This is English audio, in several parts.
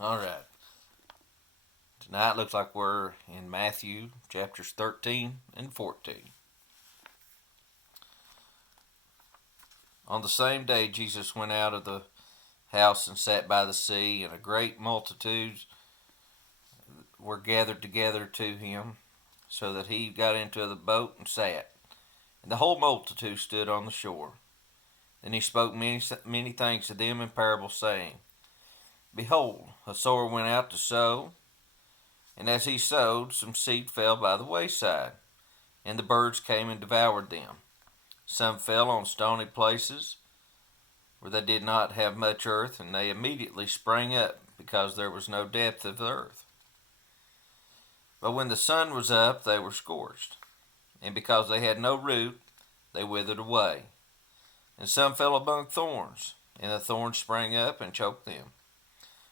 All right. Tonight looks like we're in Matthew chapters 13 and 14. On the same day, Jesus went out of the house and sat by the sea, and a great multitude were gathered together to him, so that he got into the boat and sat. And the whole multitude stood on the shore. Then he spoke many things to them in parables, saying, Behold, a sower went out to sow, and as he sowed, some seed fell by the wayside, and the birds came and devoured them. Some fell on stony places, where they did not have much earth, and they immediately sprang up, because there was no depth of the earth. But when the sun was up, they were scorched, and because they had no root, they withered away. And some fell among thorns, and the thorns sprang up and choked them.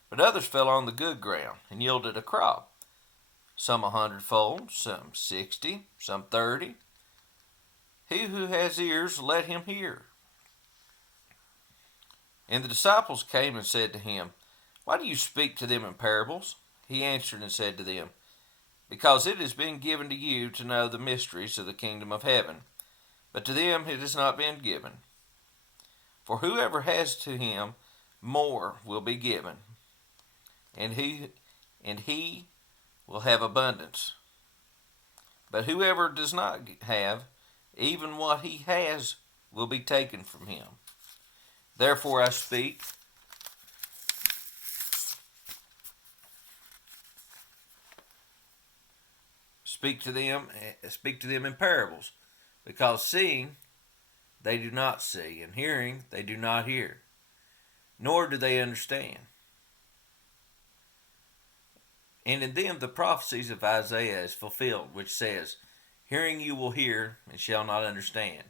But others fell on the good ground, and yielded a crop, some 100-fold, some 60, some 30. He who has ears, let him hear. And the disciples came and said to him, Why do you speak to them in parables? He answered and said to them, Because it has been given to you to know the mysteries of the kingdom of heaven, but to them it has not been given. For whoever has to him, more will be given, and he will have abundance. But whoever does not have, even what he has will be taken from him. Therefore I speak to them in parables, because seeing they do not see, and hearing they do not hear, nor do they understand. And in them the prophecies of Isaiah is fulfilled, which says, Hearing you will hear, and shall not understand,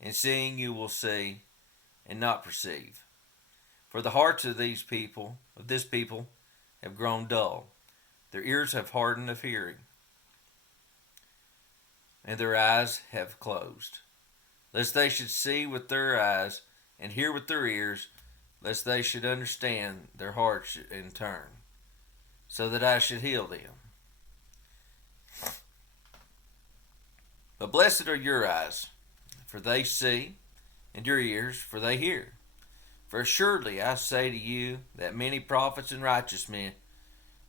and seeing you will see, and not perceive. For the hearts of this people, have grown dull. Their ears have hardened of hearing, and their eyes have closed, lest they should see with their eyes, and hear with their ears, lest they should understand their hearts in turn, so that I should heal them. But blessed are your eyes, for they see, and your ears, for they hear. For assuredly I say to you that many prophets and righteous men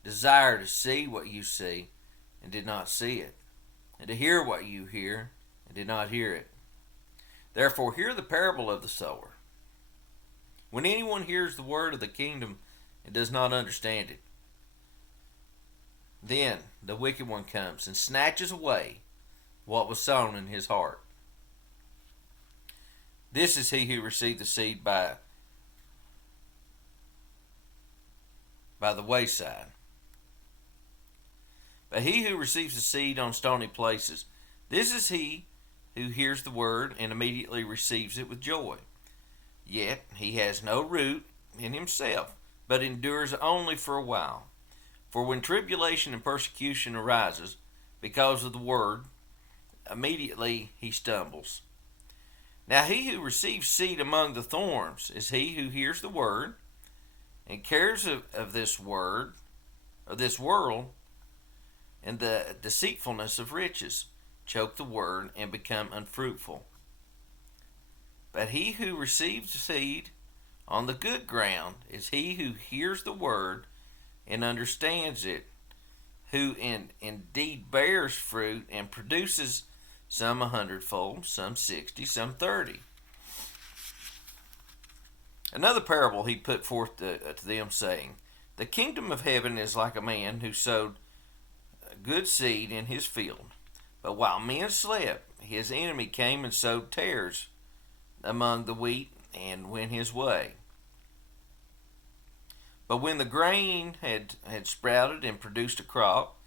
desire to see what you see, and did not see it, and to hear what you hear, and did not hear it. Therefore hear the parable of the sower. When anyone hears the word of the kingdom and does not understand it, then the wicked one comes and snatches away what was sown in his heart. This is he who received the seed by the wayside. But he who receives the seed on stony places, this is he who hears the word and immediately receives it with joy. Yet he has no root in himself, but endures only for a while. For when tribulation and persecution arises because of the word, immediately he stumbles. Now he who receives seed among the thorns is he who hears the word, and cares of this world, and the deceitfulness of riches choke the word and become unfruitful. But he who receives seed on the good ground is he who hears the word and understands it, who indeed bears fruit and produces some 100-fold, some 60, some 30. Another parable he put forth to them, saying, The kingdom of heaven is like a man who sowed good seed in his field. But while men slept, his enemy came and sowed tares among the wheat and went his way. But when the grain had sprouted and produced a crop,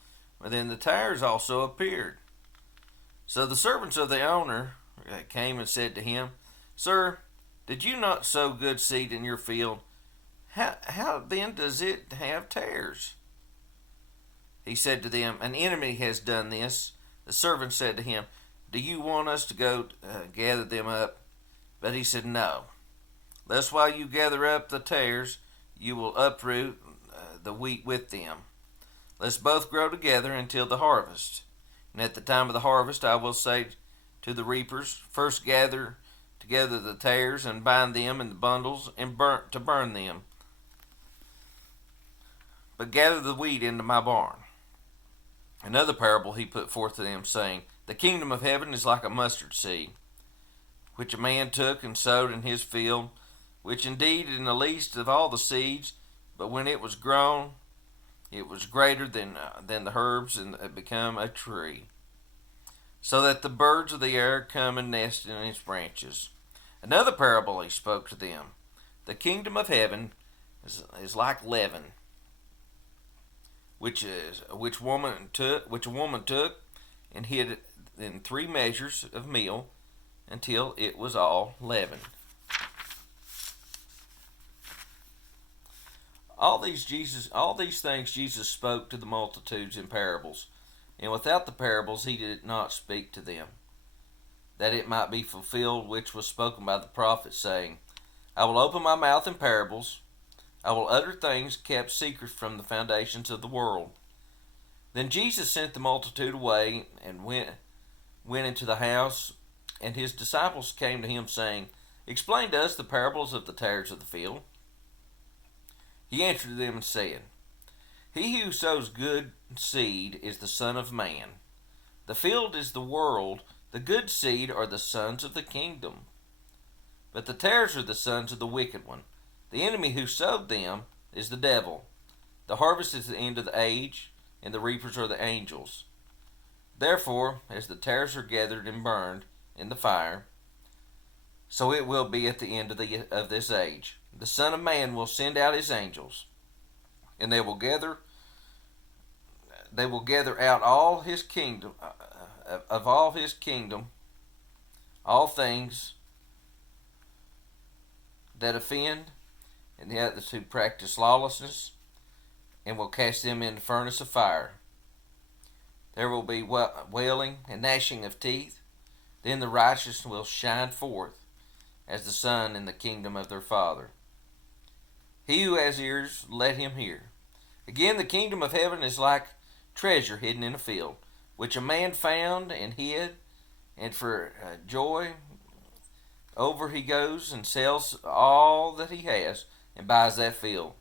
then the tares also appeared. So the servants of the owner came and said to him, Sir, did you not sow good seed in your field? How then does it have tares? He said to them, An enemy has done this. The servant said to him, Do you want us to go gather them up? But he said, No. Lest while you gather up the tares, you will uproot the wheat with them. Let's both grow together until the harvest. And at the time of the harvest I will say to the reapers, first gather together the tares and bind them in the bundles and burn them. But gather the wheat into my barn. Another parable he put forth to them, saying, the kingdom of heaven is like a mustard seed, which a man took and sowed in his field, which indeed is the least of all the seeds, but when it was grown, it was greater than the herbs, and it became a tree, so that the birds of the air come and nest in its branches. Another parable he spoke to them. The kingdom of heaven is like leaven, which a woman took and hid in 3 measures of meal until it was all leavened. All these things Jesus spoke to the multitudes in parables, and without the parables he did not speak to them, that it might be fulfilled which was spoken by the prophet, saying, I will open my mouth in parables, I will utter things kept secret from the foundations of the world. Then Jesus sent the multitude away and went into the house, and his disciples came to him, saying, explain to us the parables of the tares of the field. He answered them and said, he who sows good seed is the Son of Man. The field is the world. The good seed are the sons of the kingdom. But the tares are the sons of the wicked one. The enemy who sowed them is the devil. The harvest is the end of the age, and the reapers are the angels. Therefore, as the tares are gathered and burned in the fire, so it will be at the end of this age. The Son of Man will send out his angels, and they will gather out all his kingdom, of all his kingdom, all things that offend, and the others who practice lawlessness, and will cast them into the furnace of fire. There will be wailing and gnashing of teeth. Then the righteous will shine forth as the sun in the kingdom of their Father. He who has ears, let him hear. Again, the kingdom of heaven is like treasure hidden in a field, which a man found and hid, and for joy over he goes and sells all that he has and buys that field.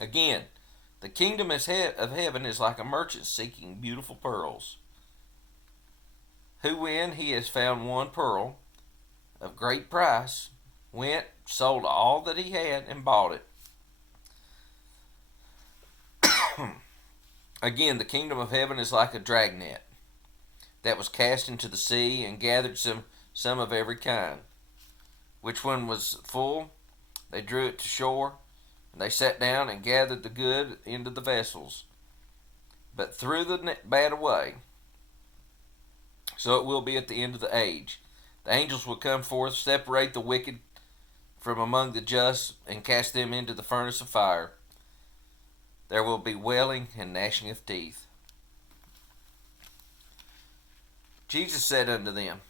Again, the kingdom of heaven is like a merchant seeking beautiful pearls, who, when he has found one pearl of great price, went, sold all that he had, and bought it. Again, the kingdom of heaven is like a dragnet that was cast into the sea and gathered some of every kind, which when was full, they drew it to shore, and they sat down and gathered the good into the vessels, but threw the bad away. So it will be at the end of the age. The angels will come forth, separate the wicked from among the just, and cast them into the furnace of fire. There will be wailing and gnashing of teeth. Jesus said unto them,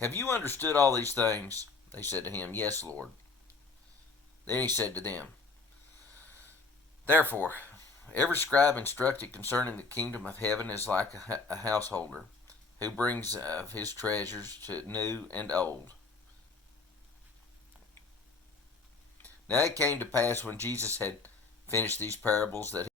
have you understood all these things? They said to him, yes, Lord. Then he said to them, therefore, every scribe instructed concerning the kingdom of heaven is like a householder, who brings of his treasures to new and old. Now it came to pass when Jesus had finished these parables that